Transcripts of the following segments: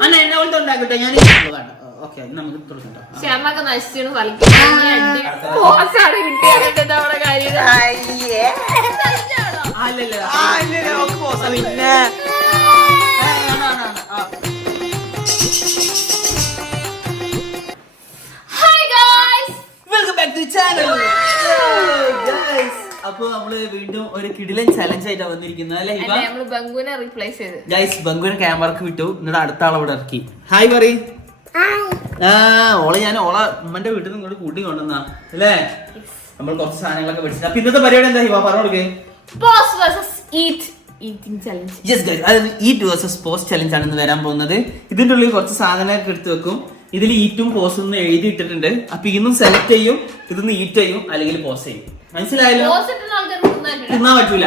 അന്ന എന്നെ പോലത്തെ ഉണ്ടാക്കിട്ടോ ഞാൻ ഓക്കെ നമുക്ക് തുടങ്ങട്ടോ ക്ഷമൊക്കെ നശിച്ചു ആ, ഇല്ല, അപ്പൊ നമ്മൾ വീണ്ടും ഒരു കിടിലൻ ചലഞ്ച് ആയിട്ടാ വന്നിരിക്കുന്നത് അല്ലെ നമ്മൾ ബംഗുവിനെ റീപ്ലേസ് ചെയ്ത്. ഗൈസ് ബംഗുവിനെ ക്യാമറക്ക് വിട്ടു. എന്നിട്ട് അടുത്ത ആളെ അവിടെ ഇറക്കി. ഹായ് പറയും ആ ഓളെ ഞാൻ ഓള ഉമ്മന്റെ വീട്ടിൽ നിന്ന് ഇങ്ങോട്ട് കൂട്ടി കൊണ്ടുവന്നാ. അല്ലേ? നമ്മൾ കുറച്ച് സാധനങ്ങളൊക്കെ പഠിച്ചത് അപ്പൊ ഇന്നത്തെ പരിപാടി എന്താ ഹിവ പറഞ്ഞു കൊടുക്കേ. Pause versus eat eating challenge yes guys eat versus post challenge ആണ് ഇന്ന് വരാൻ പോകുന്നത്. ഇതിന്റെ ഉള്ളിൽ കുറച്ച് സാധനങ്ങളൊക്കെ എടുത്ത് വെക്കും. ഇതിൽ ഈറ്റും പോസും എന്ന് എഴുതി ഇട്ടിട്ടുണ്ട് അപ്പൊ ഇന്നും സെലക്ട് ചെയ്യും ഇതൊന്ന് ഈറ്റ് ചെയ്യും അല്ലെങ്കിൽ പോസ് ചെയ്യും. മനസ്സിലായല്ലോ? തിന്നാൻ പറ്റൂല.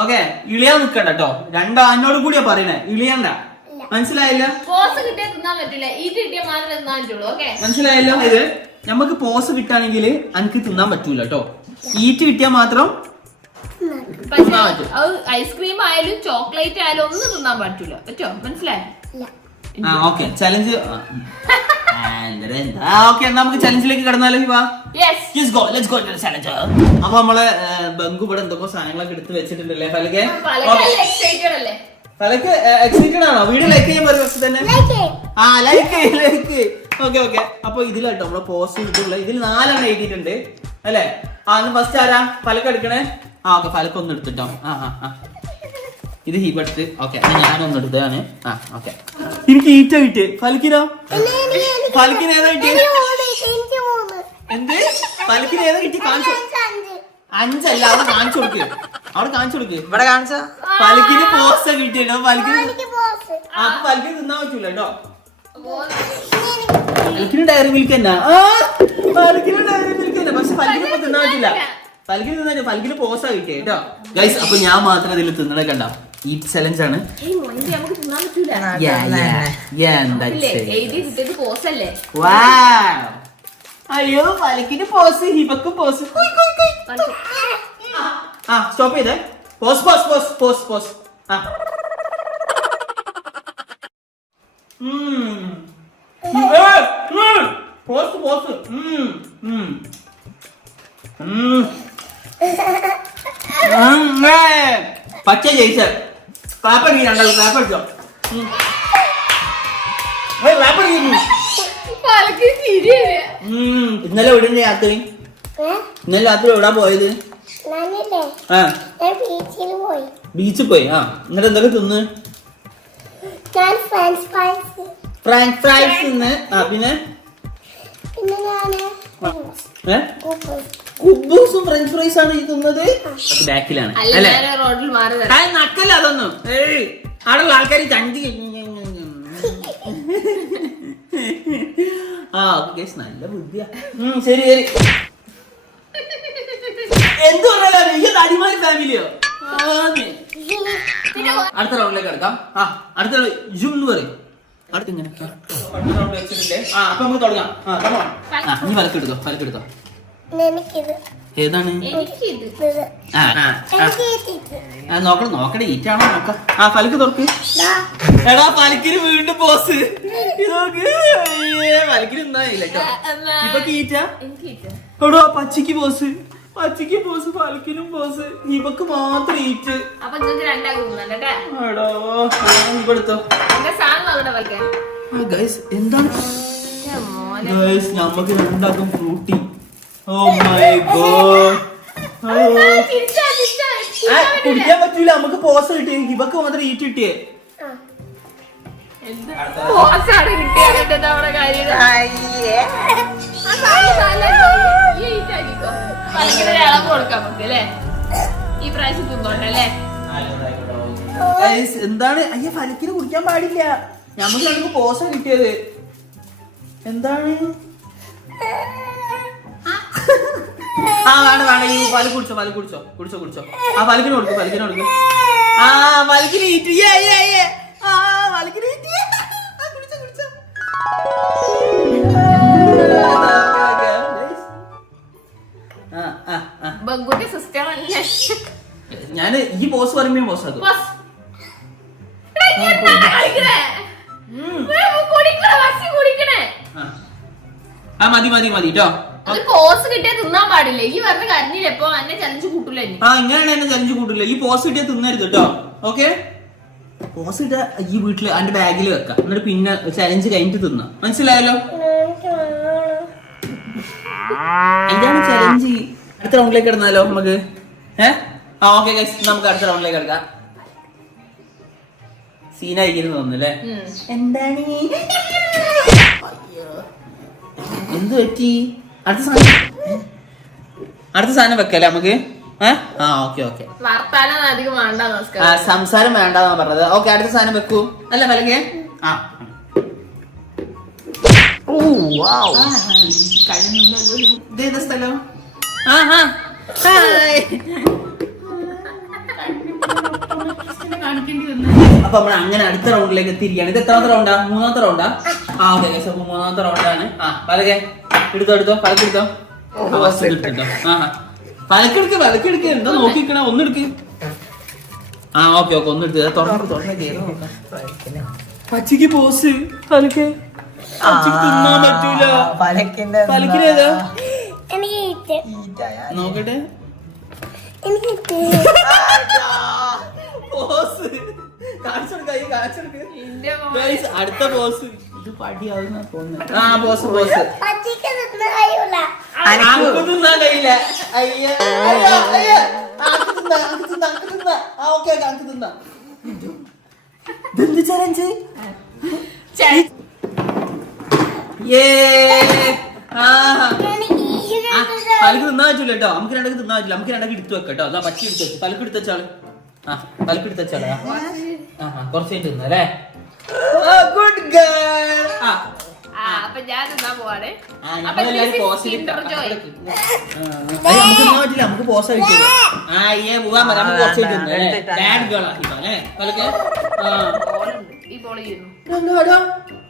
ഓക്കെ ഇളിയാ നിക്കണ്ട കേട്ടോ രണ്ടോ എന്നോട് കൂടിയാ പറയണേ. ഇളിയണ്ട. മനസ്സിലായല്ലോ? പോസ് കിട്ടിയാൽ തിന്നാൻ പറ്റില്ല. ഈറ്റ് കിട്ടിയാൽ മാത്രമേ തിന്നാൻ പറ്റുള്ളൂ ഓക്കെ? മനസ്സിലായല്ലോ? ഇത് നമുക്ക് പോസ് കിട്ടാണെങ്കിൽ എനിക്ക് തിന്നാൻ പറ്റൂല കേട്ടോ ഈറ്റ് കിട്ടിയാൽ മാത്രം പറ്റും. ഐസ്ക്രീം ആയാലും ചോക്ലേറ്റ് ആയാലും ഒന്നും തിന്നാൻ പറ്റൂല. പറ്റോ? മനസ്സിലായോ? ആ ഓക്കെ ചലഞ്ച് ഓക്കെ നമുക്ക് ചലഞ്ചിലേക്ക് കടന്നാലോ Hiba yes go let's go challenge. അപ്പൊ നമ്മളെ ബംഗു ഇവിടെ എന്തൊക്കെ സാധനങ്ങളൊക്കെ എടുത്ത് വെച്ചിട്ടുണ്ടല്ലേ ഫലക്കെ പലരും എക്സൈറ്റഡ് അല്ലേ? ഫലക്ക് എക്സൈറ്റഡ് ആണോ? വീഡിയോ ലൈക്ക് ചെയ്യാൻ പറയും പക്ഷെ തന്നെ. ആ ലൈക്ക് ലൈക്ക് ഓക്കെ ഓക്കെ അപ്പൊ ഇതിലാട്ടോ നമ്മളെ പോസ്റ്റ് ചെയ്തിട്ടുള്ള ഇതിൽ നാലെണ്ണം എഴുതിയിട്ടുണ്ട്. അല്ലേ? ആ ഫസ്റ്റ് ആരാ? ഫലക്ക് എടുക്കണേ? ആ ഓക്കെ ഫലക്ക് ഒന്ന് എടുത്തിട്ടോ. ആ ആ ആ. ഇത് ഹീബ് എടുത്ത്. ഓക്കെ ഞാനൊന്ന് എടുത്തതാണ് ആ ഓക്കെ എനിക്ക് ഈറ്റ കിട്ടിയേ. ഫലക്കിനോ ഫലക്കിന് ഏതാ കിട്ടിയത് എന്ത്? ഫലക്കിന് ഏതാ കിട്ടി കാണിച്ചു. അഞ്ചല്ല അവിടെ കാണിച്ചു കൊടുക്ക്. അവിടെ കാണിച്ചു കൊടുക്ക്. ഇവിടെ കാണിച്ച? ഫലക്കിന് പോസ്റ്റ് കിട്ടിയോ ഫലക്കിന് ആ, അപ്പൊ ഫലക്കിന് തിന്നാൻ പറ്റൂല കേട്ടോ. ഫലക്കിന് ഡയറി മിൽക്ക് തന്നെ. ആ ഫലക്കിന് ഡയറി മിൽക്ക് തന്നെ. പക്ഷെ ഫലക്കിന് ഇപ്പൊ തിന്നാൻ പറ്റില്ല ഫലക്കിന് തിന്നാൻ ഫലക്കിന് പോസ്റ്റാ കിട്ടിയ കേട്ടോ. ഗൈസ് അപ്പൊ ഞാൻ മാത്രം ഇതിൽ തിന്നണ കണ്ട? ഈ ചലഞ്ച് ആണ്. അയ്യോ ഫലക്കിന് പോസ് ഹിബക്ക് പോസ് ആ സ്റ്റോപ്പ് ചെയ്തേ. Pause pause pause pause pause ആ. പോസ് പോസ്റ്റ് പച്ച ജയിച്ച. പലക്ക് ചിരി വരിക. ഇന്നലെ എവിടെ രാത്രി? ഇന്നലെ രാത്രി എവിടാ പോയത്? ആ. ബീച്ചിൽ പോയി. ബീച്ചിൽ പോയി. ആ. എന്നിട്ട് എന്തൊക്കെ തിന്ന്? ഫ്രഞ്ച് ഫ്രൈസ് ആ പിന്നെ? പിന്നെ കുബൂസും ഫ്രഞ്ച് ഫ്രൈസ് ആണ് ഈ തിന്നത്. ബാക്കിലാണ്. അല്ല റോഡിൽ മാറി നക്കല്ല അതൊന്നും. ഏയ് അവിടെയുള്ള ആൾക്കാർ ചണ്ടി. ആ കേസ് നല്ല ബുദ്ധിയാ. ശരി ശരി. എന്ത് പറഞ്ഞാലും ഈ അടിമാലി ഫാമിലിയോ? അടുത്ത റൗണ്ടിലേക്ക് എടുക്കാം ആ അടുത്ത ജും എന്ന് പറയും. അടുത്ത് ഇങ്ങനെ. ആ. അടുത്ത റൗണ്ട് വെച്ചിട്ടില്ലേ ആ അപ്പൊ നമുക്ക് തുടങ്ങാം ആ നീ വലക്കെടുത്തോ വലക്കെടുത്തോ ഏതാണ്? എനിക്ക് ഇത്. ഇത് ആ ആ ആ. എനിക്ക് ഇത് ആ, നോക്കണം നോക്കണേ ഈറ്റാണോ നോക്ക. ആ പലക്ക് തുറക്ക്. എടാ പലക്കിന് വീണ്ടും പോസ് ഇത് നോക്ക്. അയ്യേ, ഫലിക്കിന് ഇന്നായില്ല ഇപ്പൊ ഈറ്റ? എടോ പച്ചക്ക് പോസ് പച്ചക്ക് പോസ് പലക്കിനും പോസ് ഇവക്ക് മാത്രം ഈറ്റ്. എടോ ഇവിടുത്തോ ഗൈസ് എന്താണ്? ഗൈസ് നമുക്ക് രണ്ടാക്കും ഫ്രൂട്ടി ഓ മൈ ഗോഡ് കുടിക്കാൻ പറ്റൂല. നമുക്ക് പോസ് കിട്ടിയേ ഇവക്ക് മാത്രം ഈറ്റ് കിട്ടിയേ. എന്താണ്? അയ്യ ഫലക്കിന് കുടിക്കാൻ പാടില്ല. നമുക്ക് നമുക്ക് പോസ കിട്ടിയത്. എന്താണ്? ആ വേണ്ട വേണ്ട. ഈ പല കുടിച്ചോ പല കുടിച്ചോ. കുടിച്ചോ കുടിച്ചോ. ആ പലക്കിന് കൊടുക്കും പലക്കിന് കൊടുക്കും. ആ പലക്കിന് ഞാൻ ഈ ബോസ് പറയുമ്പോ ബോസ്. അത് ആ മതി മതി മതി കേട്ടോ. അത് പോസ് കിട്ടിയാ തിന്നാൻ പാടില്ല. ഈ പറഞ്ഞ കരഞ്ഞില്ല? എപ്പോ എന്നെ ചലഞ്ച് കൂട്ടൂല ഇനി? ആ ഇങ്ങനെയാണ് എന്നെ ചലഞ്ച് കൂട്ടില്ല ഈ പോസ് കിട്ടിയാ തിന്നരുത് കേട്ടോ ഓക്കെ പോസ് കിട്ടിയ ഈ വീട്ടിൽ അതിന്റെ ബാഗിൽ വെക്കാം. എന്നിട്ട് പിന്നെ ചലഞ്ച് കഴിഞ്ഞിട്ട് തിന്നാം. മനസ്സിലായല്ലോ? ഇതാണ് ചലഞ്ച് അടുത്ത റൗണ്ടിലേക്ക് ഇടുന്നാലോ നമുക്ക്? ഏ? ആ ഓക്കെ നമുക്ക് അടുത്ത റൗണ്ടിലേക്ക് എടുക്കാം സീനായിരിക്കുന്നു തോന്നുന്നല്ലേ ഉം. എന്താണ് ഈ-. എന്ത് പറ്റി? അടുത്ത സാധനം. അടുത്ത സാധനം വെക്കല്ലേ നമുക്ക്? സംസാരം ആ ഓക്കെ ഓക്കെ. വർത്താനം അധികം വേണ്ട ആ നമസ്കാരം സംസാരം വേണ്ടെന്നാ പറഞ്ഞത്. ഓക്കെ അടുത്ത സാധനം വെക്കൂ. അല്ല ഫലകെ ആ. ഓ വാവ്. ഇതേതാ സ്ഥലം? ആ അപ്പൊ നമ്മൾ അങ്ങനെ അടുത്ത റൗണ്ടിലേക്ക് എത്തിയിരിക്കുകയാണ് ഇത് എത്രാമത്തെ റൗണ്ടാ? മൂന്നാമത്തെ റൗണ്ടാ? ആ ഓക്കെ മൂന്നാമത്തെ റൗണ്ടാണ്. ആ പലകെ എടുത്തോ എടുത്തോ പലക്കെടുത്തോ. പലക്കെടുക്ക് പലക്കെടുക്ക് എന്താ നോക്കിക്കണ ഒന്നെടുക്ക് ആ ഓക്കെ ഓക്കെ ഒന്നെടുത്ത് തുറന്നു തുറന്നു പച്ചക്ക് പോസ്. പലക്കെ. തിന്നാൻ പറ്റൂല. പലക്കിനേതാ. നോക്കട്ടെ. പോസ്. അടുത്ത ബോസ് ഇത് പടിയാവുന്ന തോന്നുന്നു. ആ ബോസ് ബോസ് ഇതെന്ത് ചലഞ്ച് പലക്ക് തിന്നാൻ പറ്റൂല കേട്ടോ. നമുക്ക് രണ്ടൊക്കെ തിന്നാ പറ്റില്ല. നമുക്ക് രണ്ടൊക്കെ എടുത്തു വെക്കാം കേട്ടോ. അതാ പച്ചി എടുത്ത് വെച്ചു പലക്ക് എടുത്ത് വെച്ചാൾ. ആ പലക്ക് എടുത്ത് വെച്ചാൾ. ആ കുറച്ച് കഴിഞ്ഞ് തിന്നല്ലേ ഗുഡ് ഗേൾ ആ. അപ്പൊ ഞാൻ തിന്നാൻ പോവാണ് നമുക്ക് പോസ്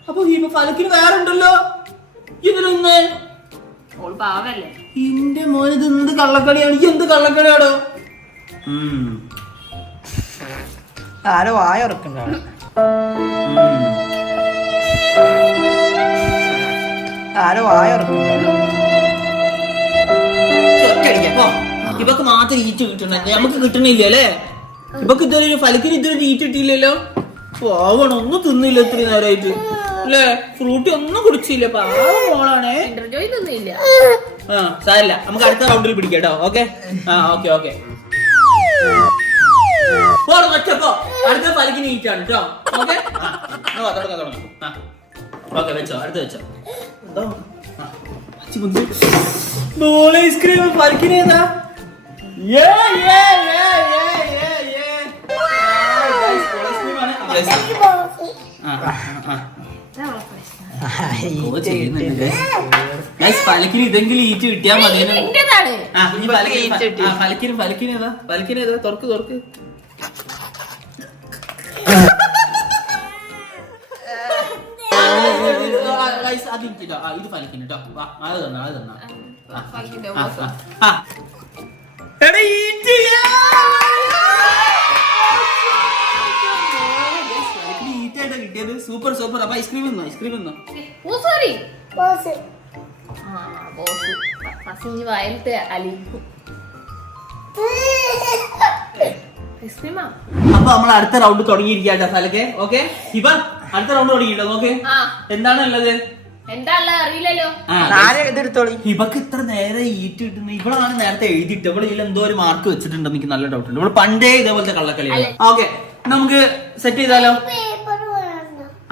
അപ്പൊ ഈ ഫലക്കിന് വേറെ ഉണ്ടല്ലോ. ഇതിലൊന്ന് ഇന്റെ മോന് ഇത് എന്ത് കള്ളക്കളിയാണ്? എന്ത് കള്ളക്കളിയാണോ ആരോ വായ ഉറക്കണ്ട ആരോ ഒറ്റയടിക്ക്. ഇവക്ക് മാത്രം ഈറ്റ് കിട്ടണ. നമുക്ക് കിട്ടണില്ല അല്ലേ ഇവക്ക് ഇതുവരെ ഒരു ഫലക്കിന് ഇതുവരെ ഈറ്റ് കിട്ടിയില്ലല്ലോ? പാവണം ഒന്നും തിന്നില്ല ഇത്ര നേരമായിട്ട് അല്ലേ? ഫ്രൂട്ടി ഒന്നും കുടിച്ചില്ല. പാവം മോളാണേ. ആ സാരില്ല. നമുക്ക് അടുത്ത റൗണ്ടിൽ പിടിക്കാം കേട്ടോ. ഓക്കെ? ആ ഓക്കെ ഓക്കെ. പോണം ഒറ്റപ്പോ അടുത്ത ഫലക്കിന് ഈറ്റാണ് കേട്ടോ. ഓക്കെ? തുടങ്ങാം തുടങ്ങാം. ഓക്കെ വെച്ചോ അടുത്ത് വെച്ചോ. യേ ആ, guys, ബോൾ ഐസ്ക്രീം ആണ്. Guys, എനിക്ക് ബോസ്. ആ, ആ, ആ. ഓ, ചെയ്യുന്നുണ്ട് guys. Guys, ഫലക്കിന് ഇതെങ്കിലും ഈറ്റ് കിട്ടിയാ മതി. ഫലക്കിന് ഫലക്കിന് ഏതാ? ഫലക്കിന് ഏതാ? തുറക്ക് തുറക്ക്. Guys, അത് എനിക്ക്. ആ, ഇത് ഫലക്കിന് കേട്ടോ വാ അത് തന്നാ അത് തന്നാ കിട്ടിയത് സൂപ്പർ സൂപ്പർ അപ്പൊ ഐസ്ക്രീം തിന്നോ ഐസ്ക്രീം തിന്നോ അലിക്കും ഐസ്ക്രീമാ അപ്പൊ നമ്മൾ അടുത്ത റൗണ്ട് തുടങ്ങിയിരിക്കാട്ടോ സ്ഥലക്കെ ഓക്കെ ഇപ്പൊ അടുത്ത റൗണ്ട് തുടങ്ങിയിട്ടോ നോക്ക് എന്താണ് ഉള്ളത്? എന്താ അറിയില്ലല്ലോ. ഇവക്ക് ഇത്ര നേരെ ഈറ്റ് ഇവളാണ് നേരത്തെ എഴുതിയിട്ട് ഇവൾ ഇതിൽ എന്തോ ഒരു മാർക്ക് വെച്ചിട്ടുണ്ടെന്ന് എനിക്ക് നല്ല ഡൗട്ട് ഉണ്ട്. ഇവൾ പണ്ടേ ഇതേപോലത്തെ കള്ളക്കളിയാണ്? ഓക്കെ നമുക്ക് സെറ്റ് ചെയ്താലോ.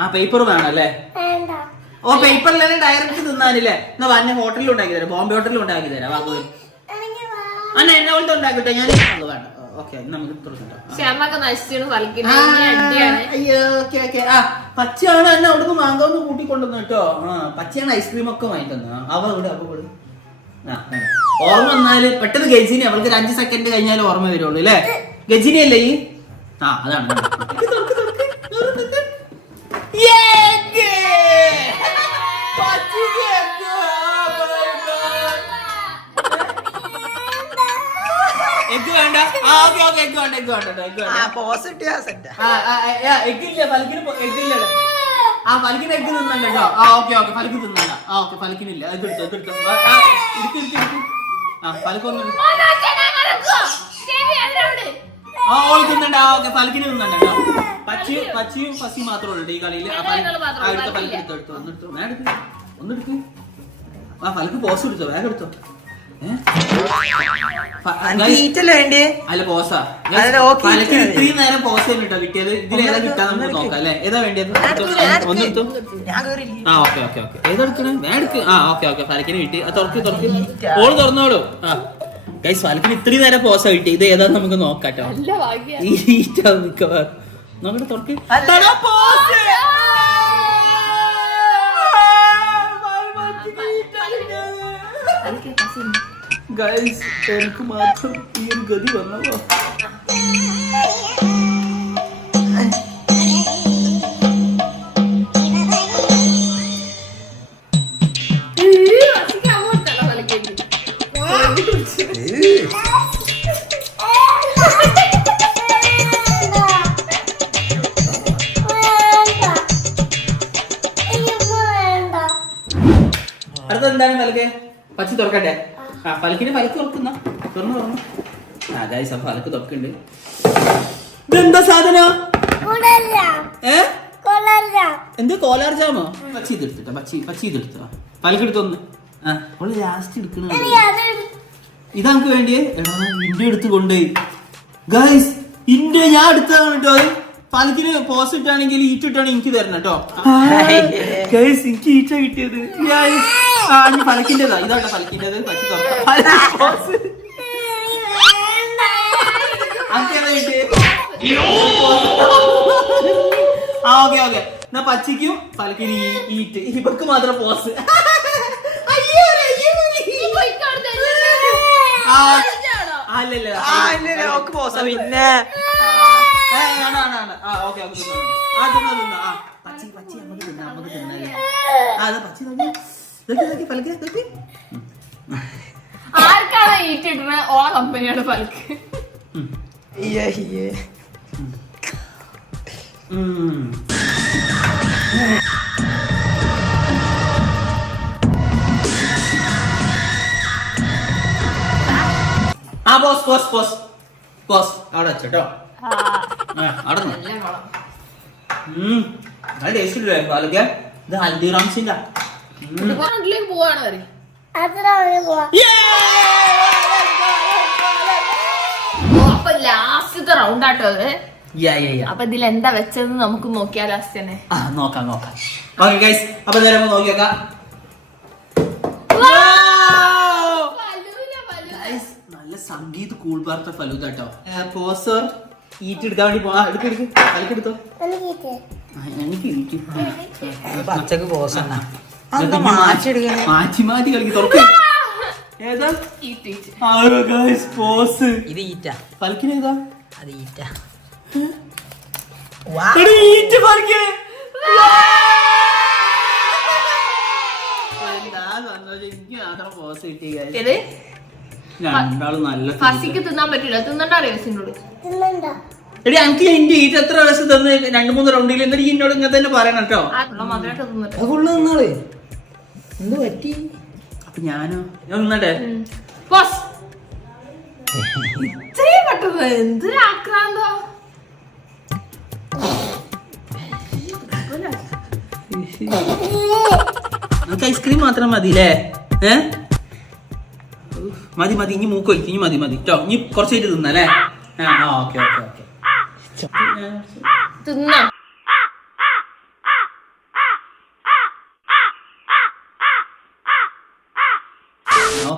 ആ പേപ്പർ വേണം അല്ലേ. ഓ പേപ്പറിലെ ഡയറക്റ്റ് തിന്നാനില്ലേ? എന്നാ വന്നെ ഹോട്ടലിൽ ഉണ്ടാക്കി തരാം. ബോംബെ ഹോട്ടലിൽ ഉണ്ടാക്കി തരാം. വാ പോയി. അന്ന എന്നെ പോലത്തെ ഉണ്ടാക്കിട്ടോ ഞാൻ വേണ്ട. ഓക്കെ നമുക്ക് തുറക്കട്ടോ ക്ഷമൊക്കെ അടിയാണ്. അയ്യോ ഓക്കെ ഓക്കെ. ആ പച്ചയാണ് എന്നെ അവിടുന്ന് മാങ്കോന്ന് കൂട്ടിക്കൊണ്ടുവന്നു കേട്ടോ. ആ പച്ചയാണ് ഐസ്ക്രീം ഒക്കെ വാങ്ങിട്ടു അവ ഇവിടെ. അവ ഇവിടെ. ഓർമ്മ വന്നാൽ പെട്ടെന്ന് ഗജിനി അവൾക്ക് ഒരു അഞ്ച് സെക്കൻഡ് കഴിഞ്ഞാൽ ഓർമ്മ വരുള്ളൂ അല്ലേ? ഗജിനി അല്ലേ ഈ? ആ അതാണ്. തുറക്ക്, തുറക്ക്, തുറക്ക്. തുറന്നിട്ട്. പോസിറ്റീവ് സെറ്റാ ആ, ആ, ആ, എഗ്ഗില്ല പലക്കിന് എഗ്ഗില്ല ആ ആ ഫലക്കിന് എഗ് തിന്നണ്ട കേട്ടോ ആ ഓക്കെ ഓക്കെ ഫലക്ക് തിന്നണ്ട. ആ ഓക്കെ ഫലക്കിനില്ല ഇത് എടുത്തോ ഇത് എടുത്തോ. ആ, ആ, ഇടുക്ക് ആ ഫലക്ക് ഒന്ന് എടുക്ക്. ഓ, നോക്കിയാ ഞാൻ നടക്കുവോ? ദേവി, അതിനോട്. ആ ഓൾ തിന്നണ്ട. ആ ഓക്കെ ഫലക്കിന് തിന്നണ്ട കേട്ടോ പച്ചയും പച്ചയും പസിയും മാത്രമേ ഉള്ളൂ ഈ കളിയിൽ ആ ഫലക്ക് വേറെ മാത്രമേ ആ എടുത്ത ഉള്ളൂ, ഫലക്ക് എടുത്തോ എടുത്തോ. ഒന്ന് എടുത്തോ വേഗം എടുക്ക് ഒന്ന് എടുക്ക്. ആ ഫലക്ക് പോസ് എടുത്തോ വേഗം എടുത്തോ. അല്ല പോസാ. ഇത്രയും നേരം പോസ് ചെയ്തിട്ടാ? കിട്ടിയത് ഇതിൽ ഏതാ ഒന്ന് കിട്ടാൻ നമുക്ക് നോക്കാം അല്ലേ? ഏതാ വേണ്ടിയത്? ഞാൻ ഒന്ന് എടുത്തോ ആ ഓക്കെ ഓക്കെ ഓക്കെ. ഏതെടുക്കണേ ഞാൻ എടുക്ക്. ആ ഓക്കെ ഓക്കെ. ഫലക്കിന് കിട്ടി. ആ തുറക്ക് തുറക്ക്. ഓൾ തുറന്നോളൂ. ആ. ഗൈസ് ഫലക്കിന് ഇത്രയും നേരം പോസ കിട്ടി. ഇത് ഏതാ നമുക്ക് നോക്കാട്ടോ. ഈറ്റാ മിക്കവാറും. നോക്കട്ടെ തുറക്ക്. തടാ, pose. ഫലക്ക് പസിയുണ്ട്. ഗൈസ് എനിക്ക് മാത്രം ഈ ആ ഫലക്കിന് ഫലക്ക് തുറക്കുന്ന. തുറന്നു തുറന്നു. ആ ഗൈസ് അപ്പൊ ഫലക്ക് തുറക്കുന്നുണ്ട്. ഇതെന്താ സാധന? ഏ? എന്ത് കോലാർ ജാമോ? പച്ചി ഇതെടുത്തിട്ടോ പച്ചി പച്ചി ഇതെടുത്തോ. പലക്കെടുത്തൊന്ന് ആ അവൾ ലാസ്റ്റ് എടുക്കണ ഇത് നമുക്ക് വേണ്ടിയേ. എടാ ഇന്ത്യ എടുത്ത് കൊണ്ടുപോയി ഗൈസ് ഇന്ത്യ ഞാൻ എടുത്തതാണ് കേട്ടോ. അത് പലക്കിന് പോസ്റ്റ് ഇട്ടാണെങ്കിൽ ഈറ്റ് ഇട്ടാണെങ്കിൽ എനിക്ക് തരണം കേട്ടോ. ഗൈസ് എനിക്ക് ഈറ്റ കിട്ടിയത്. ആ ഇനി പലക്കിന്റെതാ. ഇതാണ് പലക്കിന്റെത്. പറ്റി തുറക്കാം? ആ ഓക്കെ ഓക്കെ. എന്നാ പച്ചയ്ക്കും പലക്കിന് ഈറ്റ്. ഇവക്ക് മാത്രം പോസ്. പിന്നെ. പച്ചി, പച്ചി, നമുക്ക് തിന്നാം, നമുക്ക് തിന്നാല്ലേ. ആ, പച്ചി നോക്കി. ആർക്കാണ് ഓള. ആ ബോസ് ബോസ് ബോസ് ബോസ് അവിടെ വെച്ചോ അവിടെ. നല്ല ടേസ്റ്റ് ഇല്ലേ പാലൊക്കെ. ഇത് ഹൽദിറാംസിന്റെ ഇതിലേക്ക് പോവാണ് പറയും അപ്പൊ ലാസ്റ്റത്തെ റൗണ്ട് ആട്ടോ അത്. അപ്പൊ ഇതിൽ എന്താ വെച്ചതെന്ന് നമുക്ക് നോക്കിയാൽ ലാസ്റ്റ് തന്നെ. നോക്കാം നോക്കാം. ഓക്കെ ഗൈസ് അപ്പൊ നേരം നോക്കിയേക്കാം നല്ല സംഗീത് കൂൾ പാർത്ത ഫലൂദ കേട്ടോ പോസർ ഈറ്റ് എടുക്കാൻ വേണ്ടി പോവാ. എടുക്ക് എടുക്ക്. ആ, എനിക്ക് പച്ചക്ക് പോസണ്ണ മാറ്റി മാറ്റി കളിക്ക് തുറക്ക്. ഏതാ? Eat eat. ആരോ ഗൈസ് പോസ് ഇത് ഈറ്റ. ഫലക്കിന് ഏതാ? അത് ഈറ്റ. എടി, ഈറ്റ് ഫലക്കിന് എന്താ സന്തോഷം? എനിക്ക് തിന്നാൻ തിന്നണ്ട എടി എന്റെ ഈറ്റ് എത്ര പ്രാവശ്യം തന്ന്? രണ്ടു മൂന്ന് റൗണ്ടിൽ എന്നിട്ട് എന്നോട് ഇങ്ങനെ തന്നെ പറയണം കേട്ടോ? മധുരമായിട്ട് തിന്നിട്ട്. എന്ത് പറ്റി? അപ്പൊ ഞാനോ? ഞാൻ നിന്നട്ടെ? ബോസ്. ഇത്രയും പെട്ടെന്ന് എന്തൊരു ആക്രാന്തോ? നമുക്ക് ഐസ്ക്രീം മാത്രം മതി അല്ലേ ഏ? മതി മതി. ഇനി മൂക്ക് ഒഴിക്കും. ഇനി മതി മതി. കേട്ടോ ഇനി കുറച്ചായിട്ട് തിന്നല്ലേ? ആ ഓക്കെ ഓക്കെ ഓക്കെ. തിന്നോ?